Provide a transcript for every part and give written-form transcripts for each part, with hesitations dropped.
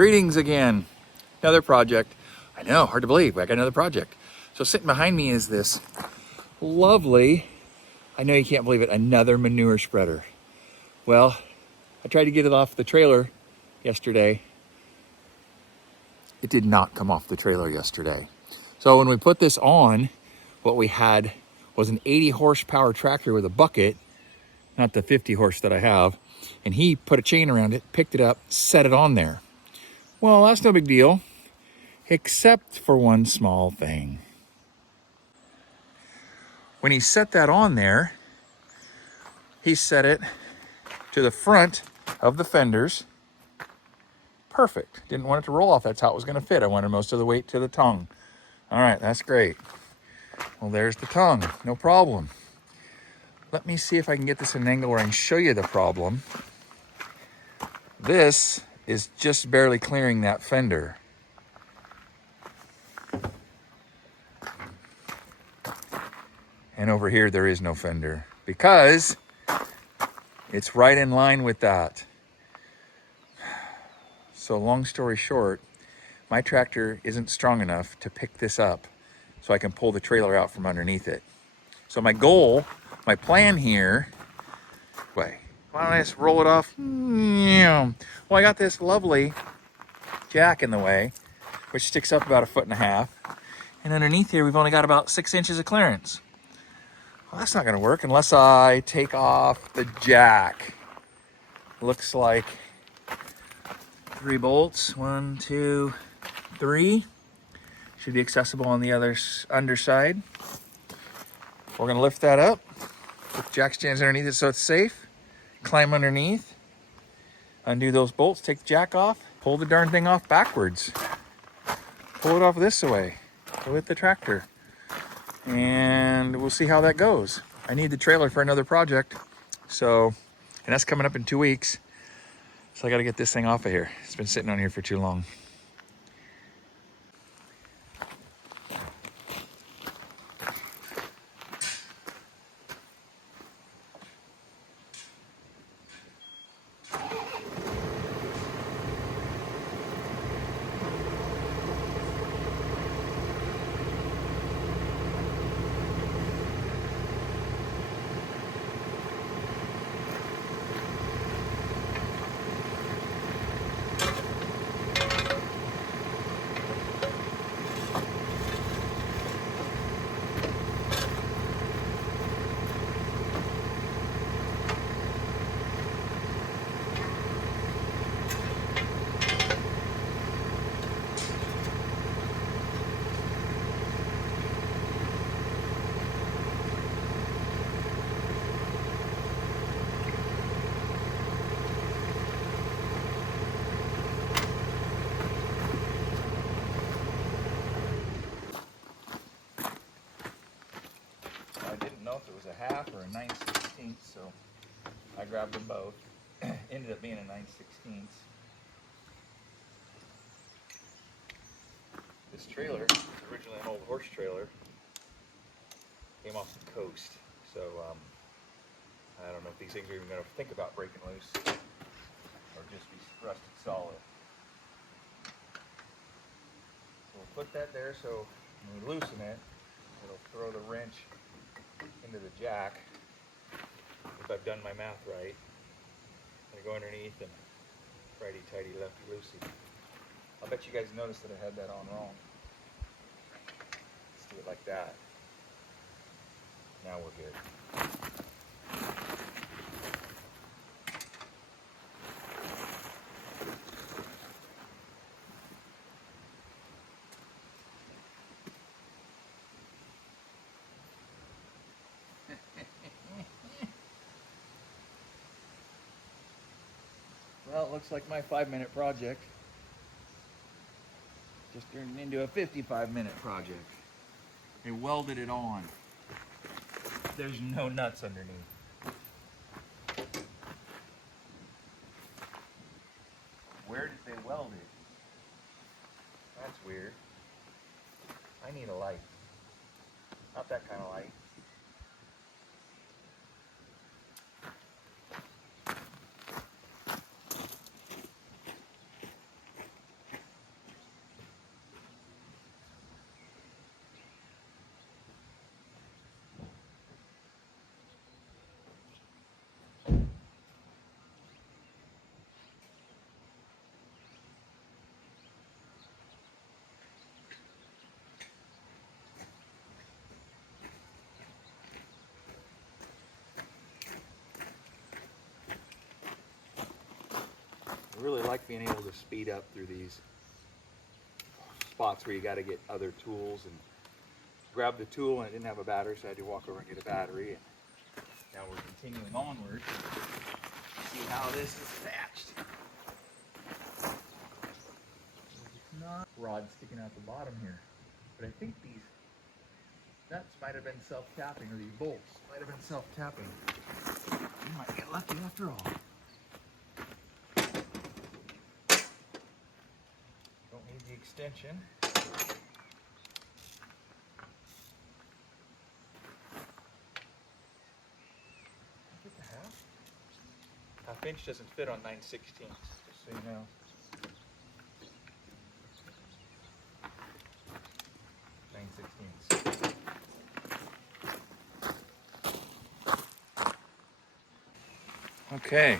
Greetings again. Another project. I know, hard to believe, I got another project. So sitting behind me is this lovely, I know you can't believe it, another manure spreader. Well, I tried to get it off the trailer yesterday. It did not come off the trailer yesterday. So when we put this on, what we had was an 80 horsepower tractor with a bucket, not the 50 horse that I have, and he put a chain around it, picked it up, set it on there. Well, that's no big deal, except for one small thing. When he set that on there, he set it to the front of the fenders. Perfect. Didn't want it to roll off. That's how it was going to fit. I wanted most of the weight to the tongue. All right, that's great. Well, there's the tongue. No problem. Let me see if I can get this in an angle where I can show you the problem. This is just barely clearing that fender. And over here, there is no fender because it's right in line with that. So long story short, my tractor isn't strong enough to pick this up so I can pull the trailer out from underneath it. So my goal, my plan here, why don't I just roll it off? Well, I got this lovely jack in the way, which sticks up about 1.5 feet. And underneath here, we've only got about 6 inches of clearance. Well, that's not gonna work unless I take off the jack. Looks like 3 bolts, 1, 2, 3. Should be accessible on the other underside. We're gonna lift that up, put the jack stands underneath it so it's safe, climb underneath, undo those bolts, take the jack off, pull the darn thing off backwards. Pull it off this way with the tractor. And we'll see how that goes. I need the trailer for another project. So, and that's coming up in 2 weeks. So I gotta get this thing off of here. It's been sitting on here for too long. If it was a half or a 9/16, so I grabbed them both. Ended up being a 9/16. This trailer was originally an old horse trailer. Came off the coast, so I don't know if these things are even going to think about breaking loose or just be rusted solid. So we'll put that there so when we loosen it, it'll throw the wrench into the jack. If I've done my math right, I'm gonna go underneath and righty tighty lefty loosey. I'll bet you guys noticed that I had that on wrong. Let's do it like that. Now we're good. Well, it looks like my 5-minute project just turned into a 55-minute project. They welded it on. There's no nuts underneath. Where did they weld it? That's weird. I need a light. Not that kind of light. I really like being able to speed up through these spots where you got to get other tools, and grab the tool and it didn't have a battery, so I had to walk over and get a battery. And now we're continuing onward. See how this is attached. There's not rod sticking out the bottom here, but I think these nuts might have been self-tapping, or these bolts might have been self-tapping. We might get lucky after all. Don't need the extension. Half inch doesn't fit on 9/16, just so you know. Okay,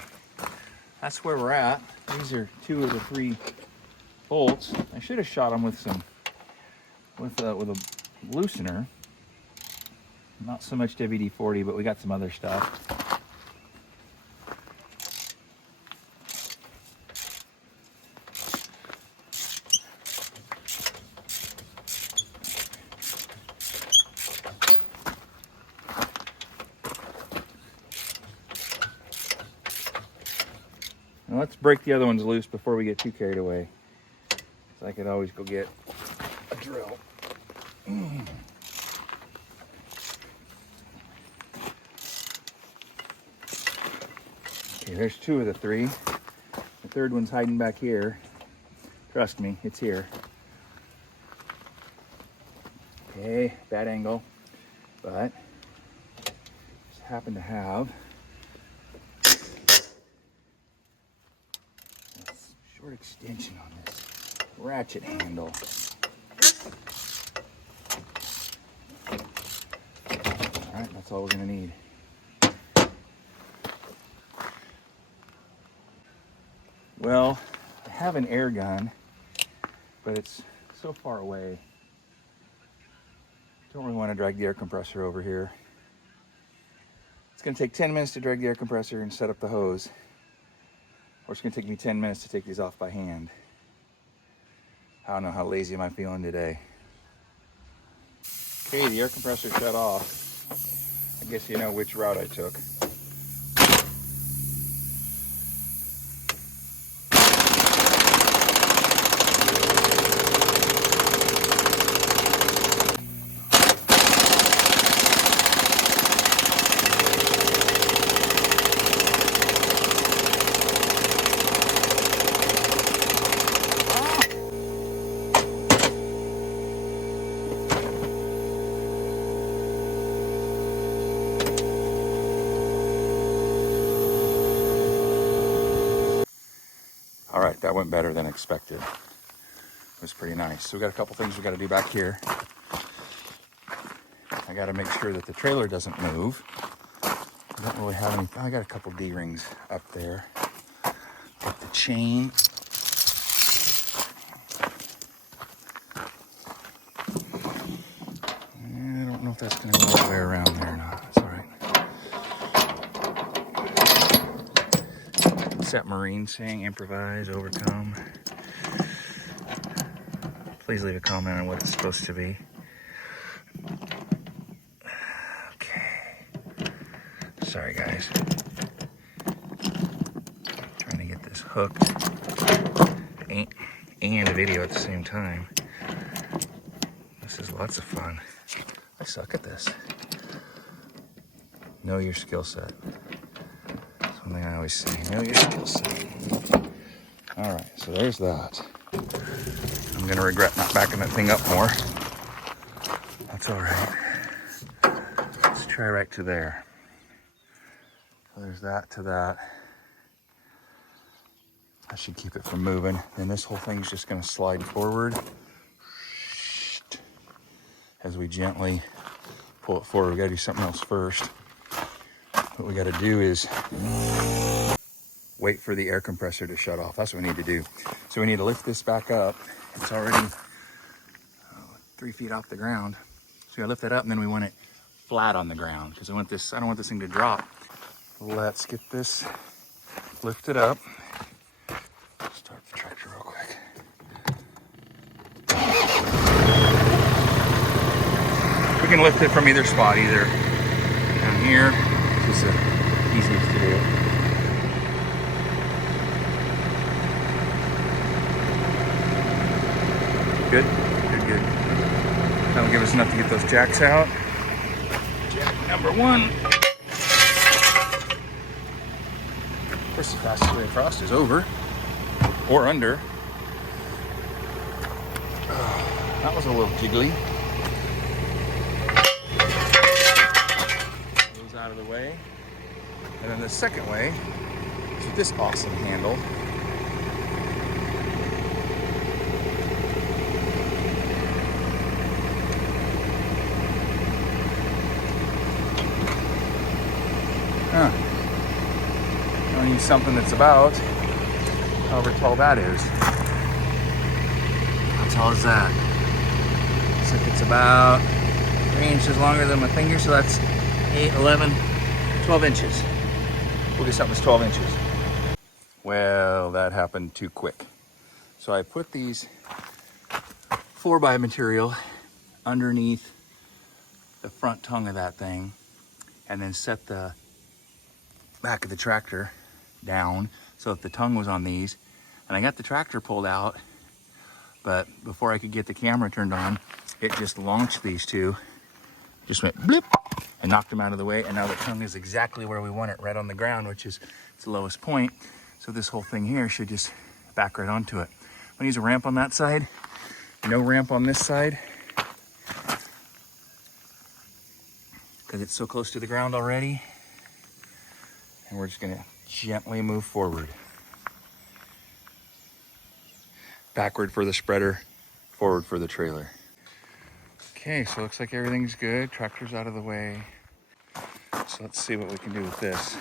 that's where we're at. These are 2 of the 3 bolts. I should have shot them with a loosener. Not so much WD-40, but we got some other stuff. Now let's break the other ones loose before we get too carried away. So I could always go get a drill. Okay, there's 2 of the 3. The third one's hiding back here. Trust me, it's here. Okay, bad angle, but just happen to have short extension on this ratchet handle. All right, that's all we're gonna need. Well, I have an air gun, but it's so far away. Don't really want to drag the air compressor over here. It's gonna take 10 minutes to drag the air compressor and set up the hose. Or it's gonna take me 10 minutes to take these off by hand. I don't know, how lazy am I feeling today? Okay, the air compressor shut off. I guess you know which route I took. All right, that went better than expected. It was pretty nice. So we got a couple things we got to do back here. I got to make sure that the trailer doesn't move. I don't really have any. I got a couple D-rings up there. Got the chain. I don't know if that's going to go all the way around there or not. It's all right. What's that Marine saying? Improvise, overcome. Please leave a comment on what it's supposed to be. Okay. Sorry, guys. Trying to get this hooked and a video at the same time. This is lots of fun. I suck at this. Know your skill set. That's one thing I always say. Know your skill set. All right, so there's that. I'm gonna regret not backing that thing up more. That's all right. Let's try right to there. So there's that to that. I should keep it from moving. And this whole thing's just gonna slide forward as we gently pull it forward. We gotta do something else first. What we gotta do is wait for the air compressor to shut off. That's what we need to do. So we need to lift this back up. It's already 3 feet off the ground. So we gotta lift that up, and then we want it flat on the ground because I don't want this thing to drop. Let's get this lifted up. can lift it from either spot, either down here, which is the easiest to do. Good, good, good. That'll give us enough to get those jacks out. Jack number one. Of course, the fastest way across is over or under. That was a little jiggly. Those out of the way. And then the second way is with this awesome handle. Huh. I need something that's about however tall that is. How tall is that? Looks like it's about 3 inches longer than my finger, so that's 8, 11, 12 inches. We'll do something that's 12 inches. Well, that happened too quick. So I put these 4x material underneath the front tongue of that thing and then set the back of the tractor down so that the tongue was on these. And I got the tractor pulled out, but before I could get the camera turned on, it just launched these two, just went blip and knocked them out of the way. And now the tongue is exactly where we want it, right on the ground, which is its lowest point. So this whole thing here should just back right onto it. I'm gonna use a ramp on that side, no ramp on this side, because it's so close to the ground already. And we're just gonna gently move forward. Backward for the spreader, forward for the trailer. Okay, so it looks like everything's good. Tractor's out of the way. So let's see what we can do with this.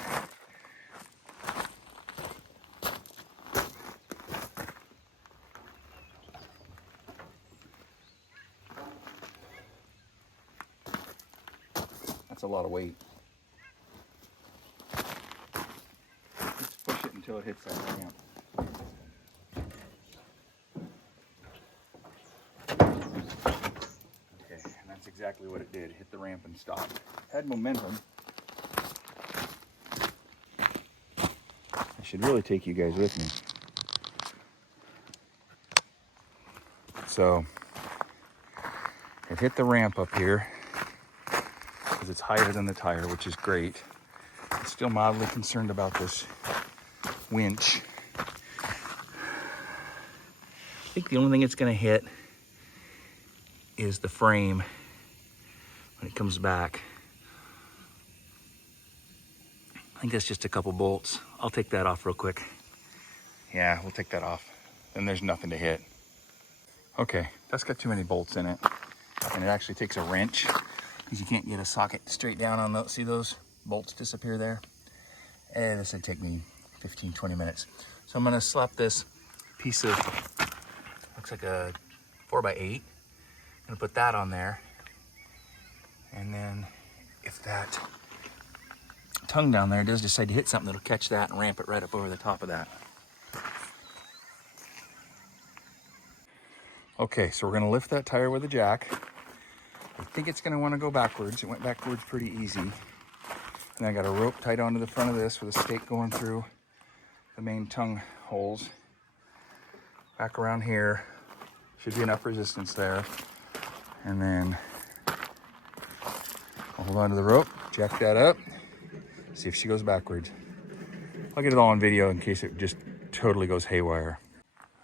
That's a lot of weight. Let's push it until it hits that ramp. Okay, and that's exactly what it did. Hit the ramp and stopped. Had momentum. I should really take you guys with me. So, it hit the ramp up here because it's higher than the tire, which is great. I'm still mildly concerned about this winch. I think the only thing it's going to hit is the frame when it comes back. I think that's just a couple bolts. I'll take that off real quick. Yeah, we'll take that off. Then there's nothing to hit. Okay, that's got too many bolts in it. And it actually takes a wrench because you can't get a socket straight down on those. See those bolts disappear there? And this would take me 15, 20 minutes. So I'm gonna slap this piece of, looks like a 4x8. I'm gonna put that on there. And then if that tongue down there does decide to hit something, it'll catch that and ramp it right up over the top of that. Okay, so we're gonna lift that tire with a jack. I think it's gonna wanna go backwards. It went backwards pretty easy. And I got a rope tied onto the front of this with a stake going through the main tongue holes. Back around here, should be enough resistance there. And then I'll hold on to the rope, jack that up, see if she goes backwards. I'll get it all on video in case it just totally goes haywire.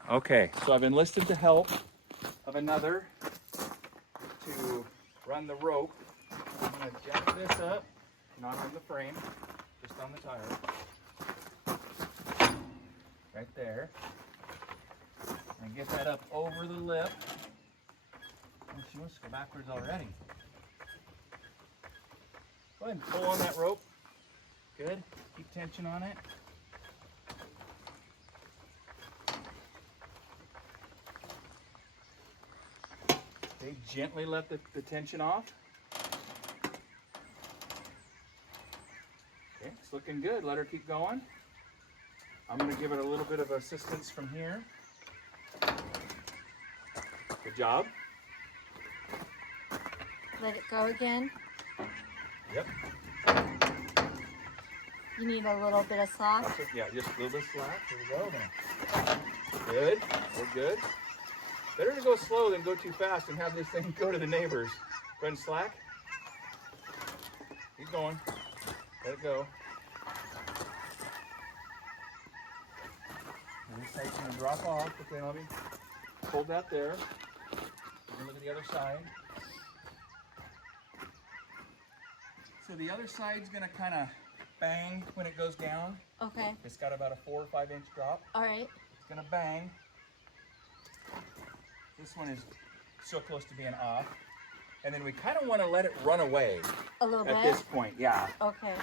Okay, so I've enlisted the help of another to run the rope. I'm gonna jack this up, not on the frame, just on the tire. Right there. And get that up over the lip. Oh, she wants to go backwards already. Go ahead and pull on that rope. Good. Keep tension on it. Okay, gently let the tension off. Okay, it's looking good. Let her keep going. I'm going to give it a little bit of assistance from here. Good job. Let it go again. Yep. You need a little bit of slack. Yeah, just a little bit of slack. Here we go now. Good. We're good. Better to go slow than go too fast and have this thing go to the neighbors. Go ahead and slack. Keep going. Let it go. And this side's going to drop off. Okay, let me hold that there. And look at the other side. So the other side's going to kind of bang when it goes down. Okay. It's got about a 4 or 5 inch drop. All right. It's going to bang. This one is so close to being off. And then we kind of want to let it run away. A little bit? At this point, yeah. Okay.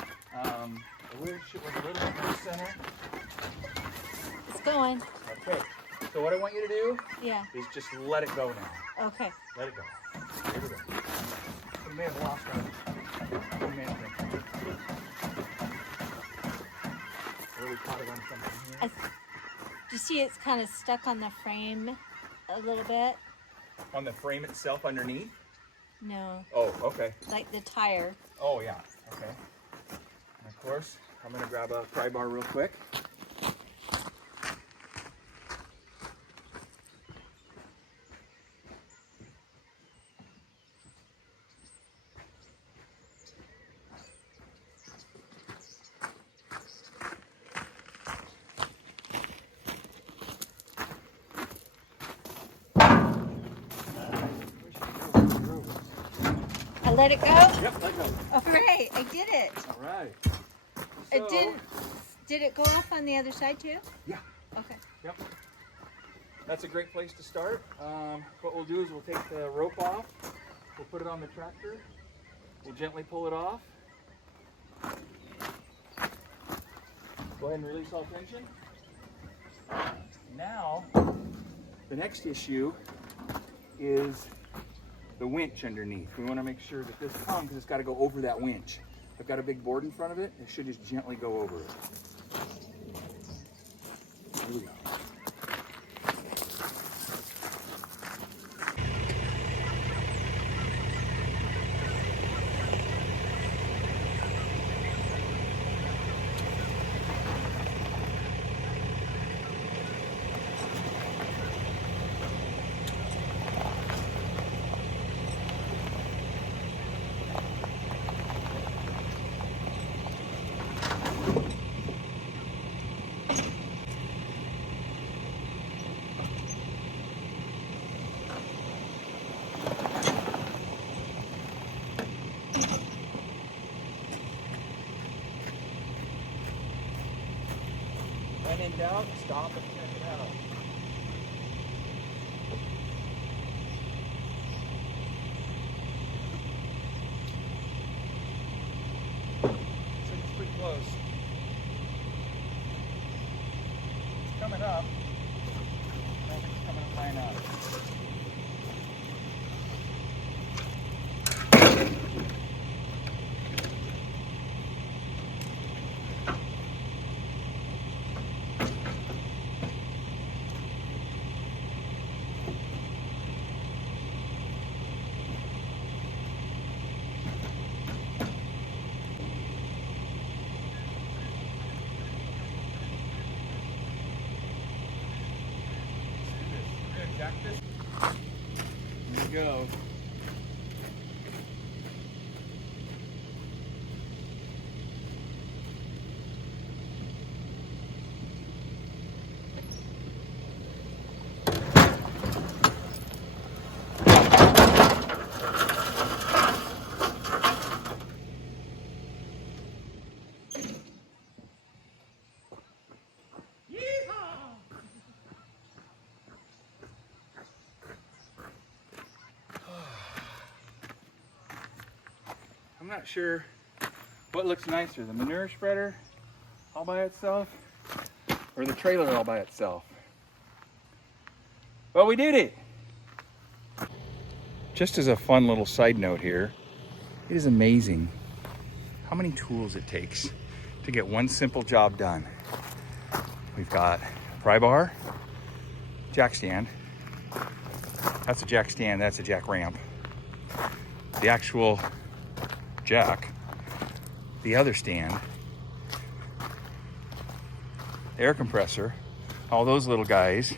The weird shit was a little bit more center. It's going. Okay. So what I want you to do is just let it go now. Okay. Let it go. Here we go. We may have lost our momentum. Really caught it on something here. Do you see it's kind of stuck on the frame a little bit? On the frame itself underneath? No. Oh, okay. Like the tire. Oh, yeah. Okay. And of course, I'm going to grab a pry bar real quick. Let it go? Yep, let go. All right, I did it. All right. It didn't. Did it go off on the other side too? Yeah. Okay. Yep. That's a great place to start. What we'll do is we'll take the rope off. We'll put it on the tractor. We'll gently pull it off. Go ahead and release all tension. Now, the next issue is the winch underneath. We want to make sure that this tongue, because it's got to go over that winch. I've got a big board in front of it. It should just gently go over it. Here we go. When in doubt, stop and check it out. Looks like it's pretty close. It's coming up. I think it's coming up fine out. Jack this. Here we go. I'm not sure what looks nicer, the manure spreader all by itself or the trailer all by itself. Well, we did it. Just as a fun little side note here, it is amazing how many tools it takes to get one simple job done. We've got a pry bar, jack stand. That's a jack stand, that's a jack ramp. the actual jack, the other stand, the air compressor, all those little guys.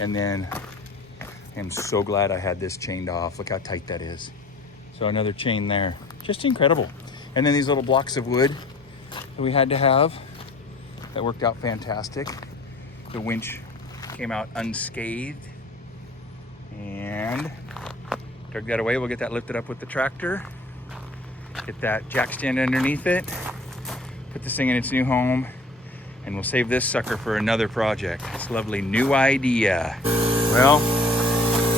And then I'm so glad I had this chained off. Look how tight that is. So another chain there, just incredible. And then these little blocks of wood that we had to have, that worked out fantastic. The winch came out unscathed. And dug that away. We'll get that lifted up with the tractor. Get that jack stand underneath it. Put this thing in its new home. And we'll save this sucker for another project. This lovely new idea. Well,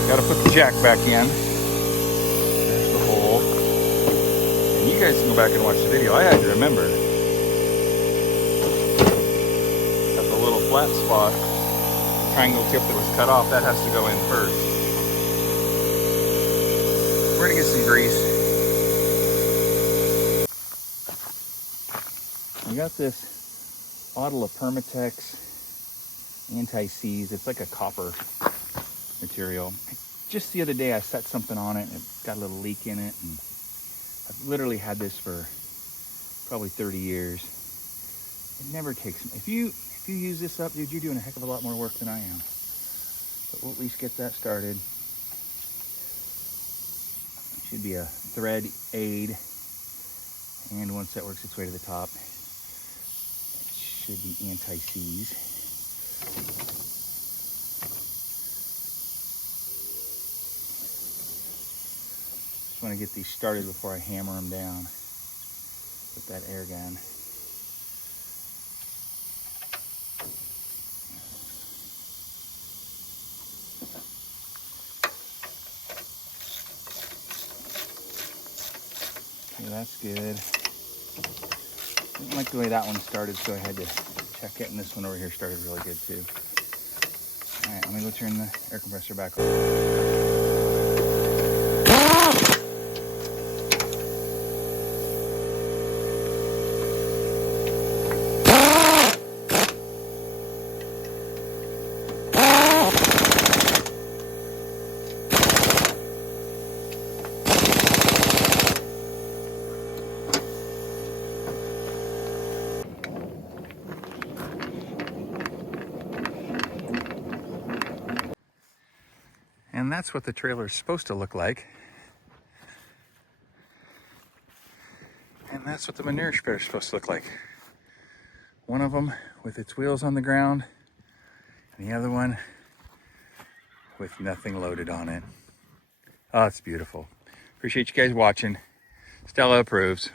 gotta put the jack back in. There's the hole. And you guys can go back and watch the video. I had to remember. Got the little flat spot, triangle tip that was cut off, that has to go in first. We're gonna get some grease. We got this bottle of Permatex anti-seize. It's like a copper material. Just the other day I set something on it and it got a little leak in it, and I've literally had this for probably 30 years. It never takes, if you use this up, dude, you're doing a heck of a lot more work than I am. But we'll at least get that started. It should be a thread aid, and once that works its way to the top, should be anti-seize. Just want to get these started before I hammer them down with that air gun. Okay, that's good. Didn't like the way that one started, so I had to check it, and this one over here started really good too. All right, let me go turn the air compressor back on. And that's what the trailer is supposed to look like. And that's what the manure spreader is supposed to look like. One of them with its wheels on the ground, and the other one with nothing loaded on it. Oh, it's beautiful. Appreciate you guys watching. Stella approves.